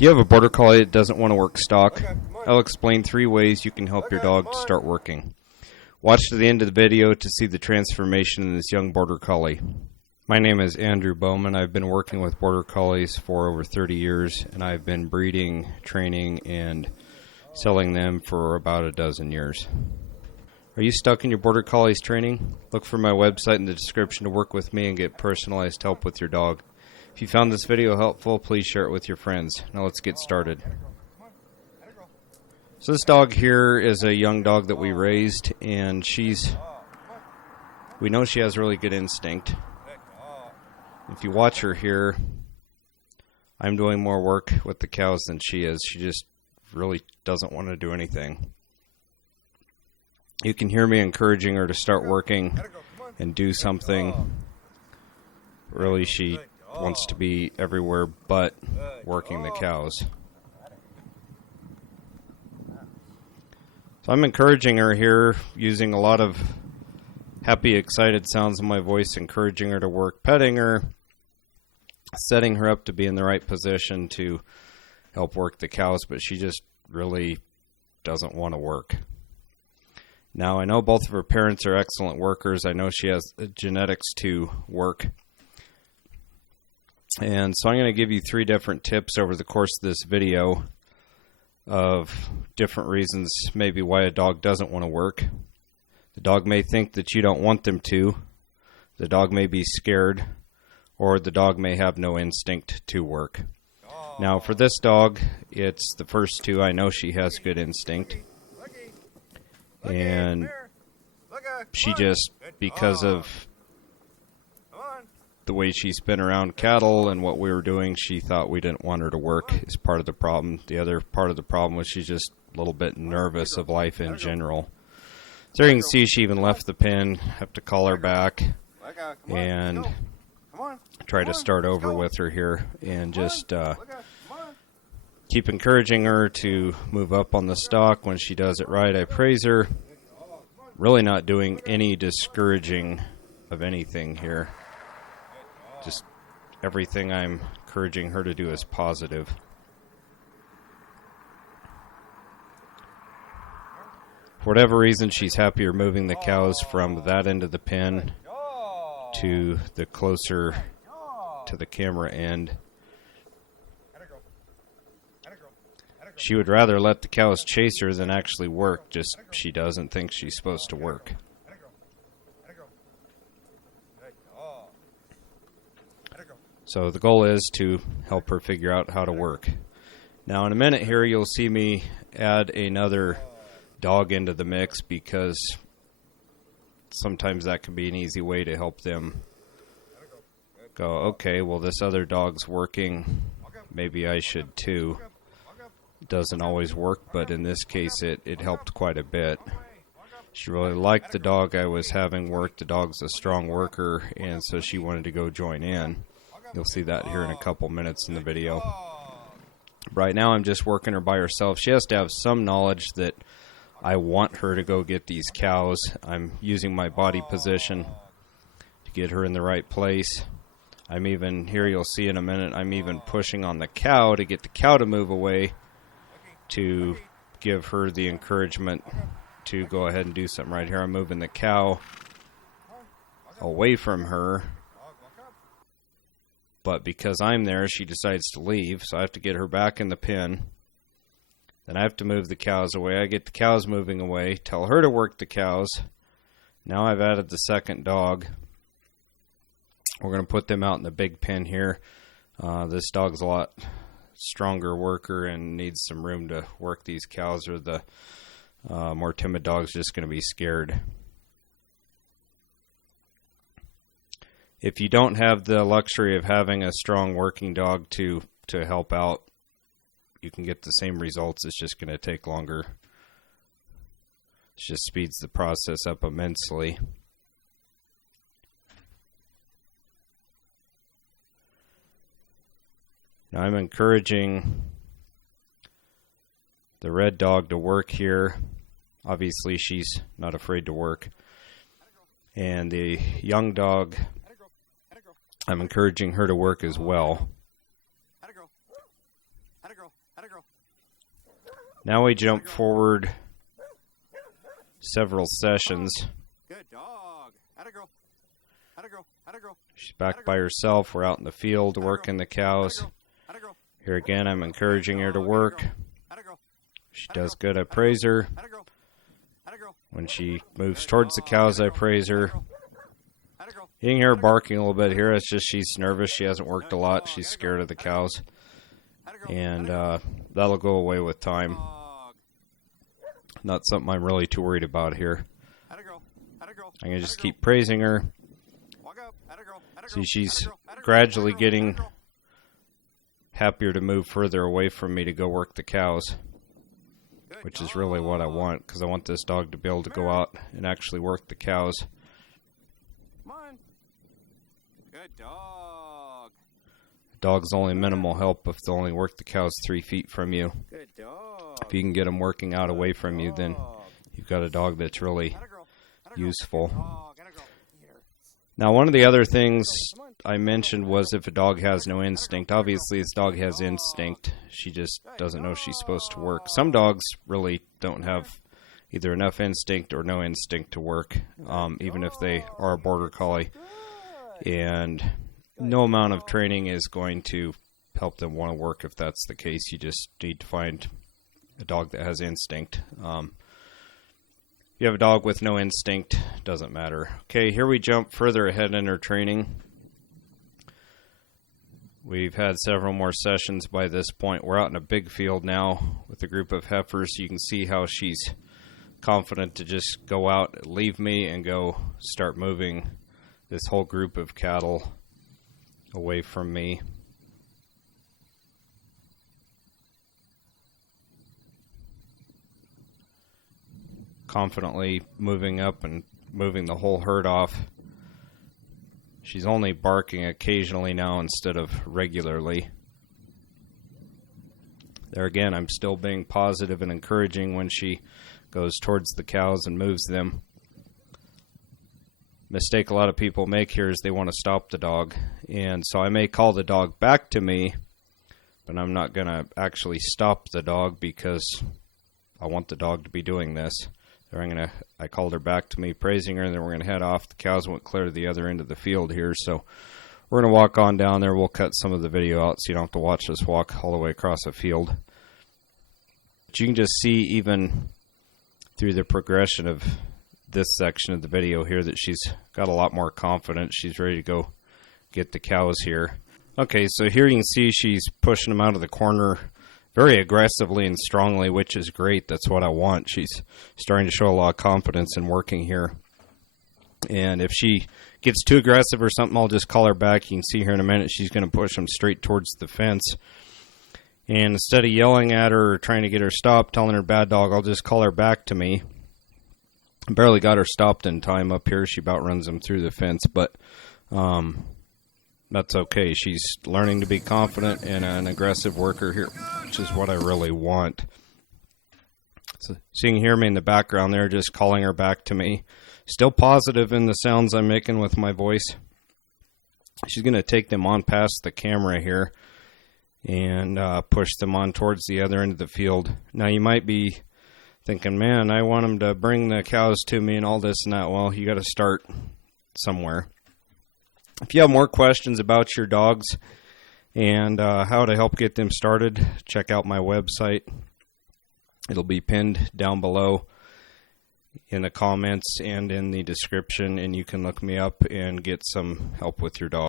Do you have a border collie that doesn't want to work stock? I'll explain 3 ways you can help your dog to start working. Watch to the end of the video to see the transformation in this young border collie. My name is Andrew Bowman. I've been working with border collies for over 30 years, and I've been breeding, training, and selling them for about a dozen years. Are you stuck in your border collies training? Look for my website in the description to work with me and get personalized help with your dog. If you found this video helpful, please share it with your friends. Now let's get started. So this dog here is a young dog that we raised, and we know she has really good instinct. If you watch her here, I'm doing more work with the cows than she is. She just really doesn't want to do anything. You can hear me encouraging her to start working and do something. Really, she wants to be everywhere but working the cows. So I'm encouraging her here using a lot of happy, excited sounds in my voice, encouraging her to work, petting her, setting her up to be in the right position to help work the cows, but she just really doesn't want to work. Now, I know both of her parents are excellent workers. I know she has genetics to work. And so I'm going to give you 3 different tips over the course of this video of different reasons maybe why a dog doesn't want to work. The dog may think that you don't want them to. The dog may be scared, or the dog may have no instinct to work. Now, for this dog, it's the first 2. I know she has good instinct. And she just, because of the way she's been around cattle and what we were doing, she thought we didn't want her to work is part of the problem. The other part of the problem was she's just a little bit nervous of life in general. So you can see she even left the pen. Have to call her back and try to start over with her here and just keep encouraging her to move up on the stalk. When she does it right, I praise her. Really not doing any discouraging of anything here. Just everything I'm encouraging her to do is positive. For whatever reason, she's happier moving the cows from that end of the pen to the closer to the camera end. She would rather let the cows chase her than actually work, just she doesn't think she's supposed to work. So the goal is to help her figure out how to work. Now in a minute here you'll see me add another dog into the mix, because sometimes that can be an easy way to help them go, okay, well this other dog's working, maybe I should too. Doesn't always work, but in this case it helped quite a bit. She really liked the dog I was having work. The dog's a strong worker, and so she wanted to go join in. You'll see that here in a couple minutes in the video. Right now I'm just working her by herself. She has to have some knowledge that I want her to go get these cows. I'm using my body position to get her in the right place. I'm even, here you'll see in a minute, I'm even pushing on the cow to get the cow to move away, to give her the encouragement to go ahead and do something. Right here I'm moving the cow away from her, but because I'm there, she decides to leave, so I have to get her back in the pen. Then I have to move the cows away. I get the cows moving away, tell her to work the cows. Now I've added the second dog. We're going to put them out in the big pen here. This dog's a lot stronger worker and needs some room to work these cows, or the more timid dog's just going to be scared. If you don't have the luxury of having a strong working dog to help out, you can get the same results. It's just going to take longer. It just speeds the process up immensely. Now I'm encouraging the red dog to work here. Obviously she's not afraid to work. And the young dog, I'm encouraging her to work as well. Now we jump forward several sessions. Good dog. Atta girl. Atta girl. Atta girl. She's back by herself. We're out in the field working the cows. Here again, I'm encouraging her to work. She does good. I praise her. When she moves towards the cows, I praise her. You can hear her barking a little bit here. It's just she's nervous. She hasn't worked a lot. She's scared of the cows. And that'll go away with time. Not something I'm really too worried about here. I'm going to just keep praising her. See, she's gradually getting happier to move further away from me to go work the cows, which is really what I want, because I want this dog to be able to go out and actually work the cows. Come on. Good dog. Dog's only minimal help if they only work the cows 3 feet from you. Good dog. If you can get them working out away from you, then you've got a dog that's really useful. Now, one of the other things I mentioned was if a dog has no instinct. Obviously, this dog has instinct. She just doesn't know she's supposed to work. Some dogs really don't have either enough instinct or no instinct to work, even if they are a border collie. And no amount of training is going to help them want to work if that's the case. You just need to find a dog that has instinct. You have a dog with no instinct, doesn't matter. Okay, here we jump further ahead in her training. We've had several more sessions by this point. We're out in a big field now with a group of heifers. You can see how she's confident to just go out, leave me, and go start moving this whole group of cattle away from me. Confidently moving up and moving the whole herd off. She's only barking occasionally now instead of regularly. There again, I'm still being positive and encouraging when she goes towards the cows and moves them. Mistake a lot of people make here is they want to stop the dog, and so I may call the dog back to me, but I'm not going to actually stop the dog because I want the dog to be doing this. I called her back to me, praising her, and then we're going to head off. The cows went clear to the other end of the field here, so we're going to walk on down there. We'll cut some of the video out so you don't have to watch us walk all the way across the field. But you can just see even through the progression of this section of the video here that she's got a lot more confidence. She's ready to go get the cows here. Okay, so here you can see she's pushing them out of the corner very aggressively and strongly, which is great. That's what I want. She's starting to show a lot of confidence in working here. And if she gets too aggressive or something, I'll just call her back. You can see here in a minute she's going to push them straight towards the fence. And instead of yelling at her or trying to get her stopped, telling her bad dog, I'll just call her back to me. I barely got her stopped in time up here. She about runs them through the fence, but that's okay. She's learning to be confident and an aggressive worker here, which is what I really want. So you can hear me in the background there, just calling her back to me. Still positive in the sounds I'm making with my voice. She's going to take them on past the camera here and push them on towards the other end of the field. Now you might be thinking, man, I want them to bring the cows to me and all this and that. Well, you got to start somewhere. If you have more questions about your dogs and how to help get them started, check out my website. It'll be pinned down below in the comments and in the description, and you can look me up and get some help with your dog.